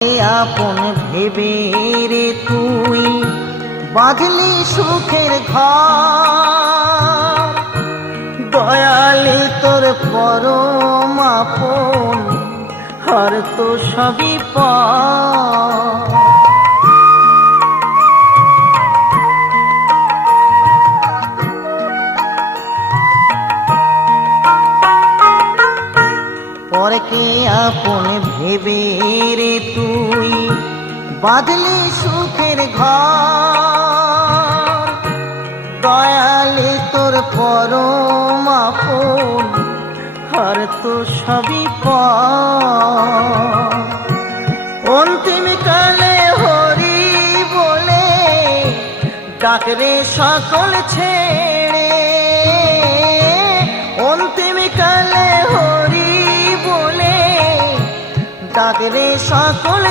আপন ভেবে রে তুই বাঁধলি সুখের ঘর, দয়ালি তোর পরম আপন আর তো সবই পর। পরকে আপন ভেবে রে তুই বাঁধলি সুখের ঘর, দয়ালি তোর পরম আপন আর তো সবই পর। অন্তিম কালে হরি বলে ডাকরে সকল ছেড়ে, অন্তিম কালে হরি বলে ডাকরে সকল